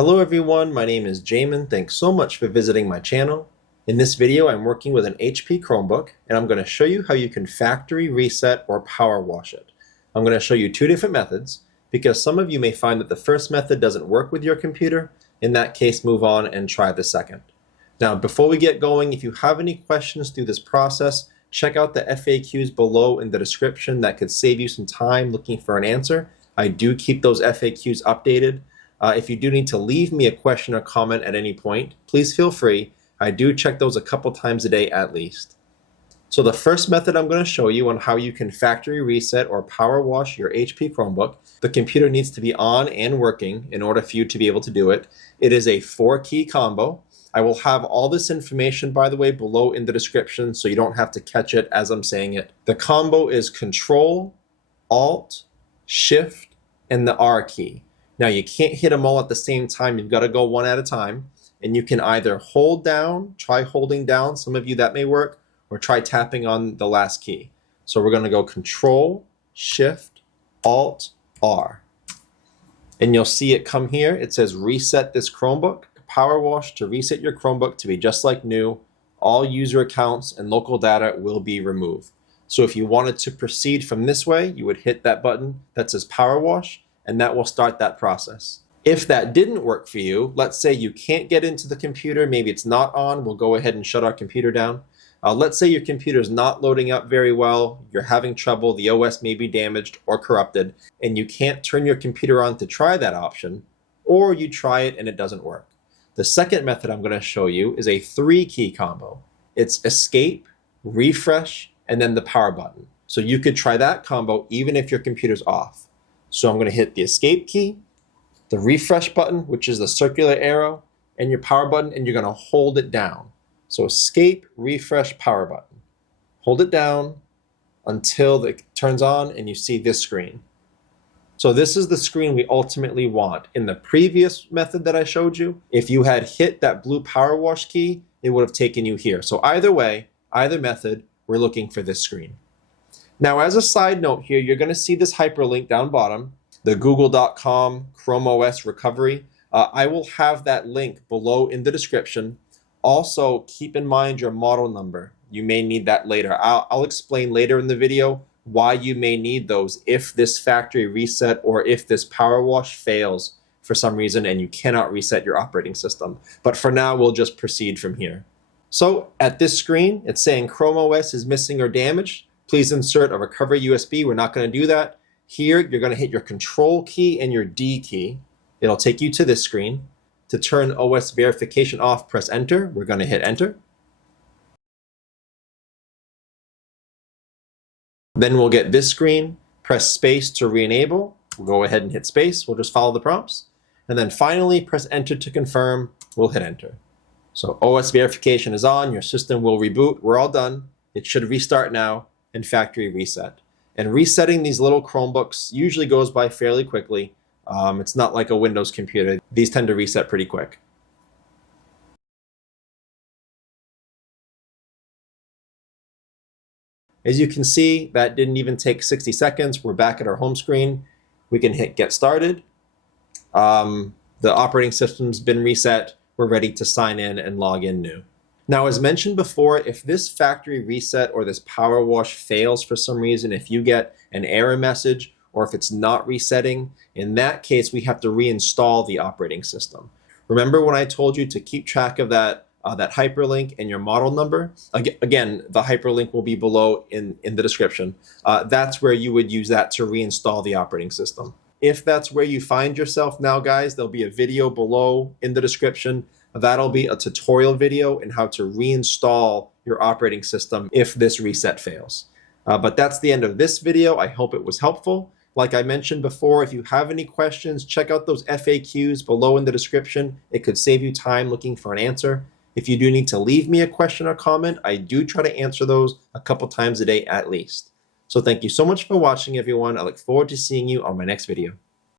Hello everyone, my name is Jamin. Thanks so much for visiting my channel. In this video, I'm working with an HP Chromebook, and I'm going to show you how you can factory reset or power wash it. I'm going to show you two different methods, because some of you may find that the first method doesn't work with your computer. In that case, move on and try the second. Now, before we get going, if you have any questions through this process, check out the FAQs below in the description. That could save you some time looking for an answer. I do keep those FAQs updated. If you do need to leave me a question or comment at any point, please feel free. I do check those a couple times a day at least. So the first method I'm going to show you on how you can factory reset or power wash your HP Chromebook. The computer needs to be on and working in order for you to be able to do it. It is a 4-key combo. I will have all this information, by the way, below in the description, so you don't have to catch it as I'm saying it. The combo is Ctrl, Alt, Shift, and the R key. Now you can't hit them all at the same time. You've got to go one at a time, and you can either hold down, try holding down, some of you that may work, or try tapping on the last key. So we're going to go Control, Shift, Alt, R. And you'll see it come here. It says reset this Chromebook. Power wash to reset your Chromebook to be just like new. All user accounts and local data will be removed. So if you wanted to proceed from this way, you would hit that button that says Power Wash, and that will start that process. If that didn't work for you, let's say you can't get into the computer, maybe it's not on, we'll go ahead and shut our computer down. Let's say your computer is not loading up very well, you're having trouble, the OS may be damaged or corrupted, and you can't turn your computer on to try that option, or you try it and it doesn't work. The second method I'm going to show you is a 3-key combo. It's Escape, Refresh, and then the power button. So you could try that combo even if your computer's off. So I'm going to hit the Escape key, the Refresh button, which is the circular arrow, and your power button, and you're going to hold it down. So Escape, Refresh, power button. Hold it down until it turns on and you see this screen. So this is the screen we ultimately want. In the previous method that I showed you, if you had hit that blue power wash key, it would have taken you here. So either way, either method, we're looking for this screen. Now, as a side note here, you're going to see this hyperlink down bottom, the google.com Chrome OS recovery. I will have that link below in the description. Also, keep in mind your model number. You may need that later. I'll explain later in the video why you may need those if this factory reset or if this power wash fails for some reason and you cannot reset your operating system. But for now, we'll just proceed from here. So at this screen, it's saying Chrome OS is missing or damaged. Please insert a recovery USB. We're not going to do that. Here, you're going to hit your Control key and your D key. It'll take you to this screen. To turn OS verification off, press Enter. We're going to hit Enter. Then we'll get this screen. Press space to re-enable. We'll go ahead and hit space. We'll just follow the prompts. And then finally, press Enter to confirm. We'll hit Enter. So OS verification is on. Your system will reboot. We're all done. It should restart now and factory reset. And resetting these little Chromebooks usually goes by fairly quickly. It's not like a Windows computer. These tend to reset pretty quick. As you can see, that didn't even take 60 seconds. We're back at our home screen. We can hit Get Started. The operating system's been reset. We're ready to sign in and log in new. Now, as mentioned before, if this factory reset or this power wash fails for some reason, if you get an error message or if it's not resetting, in that case, we have to reinstall the operating system. Remember when I told you to keep track of that hyperlink and your model number? Again, the hyperlink will be below in the description. That's where you would use that to reinstall the operating system. If that's where you find yourself now, guys, there'll be a video below in the description. That'll be a tutorial video in how to reinstall your operating system if this reset fails. But that's the end of this video. I hope it was helpful. Like I mentioned before, if you have any questions, check out those FAQs below in the description. It could save you time looking for an answer. If you do need to leave me a question or comment, I do try to answer those a couple times a day at least. So thank you so much for watching, everyone. I look forward to seeing you on my next video.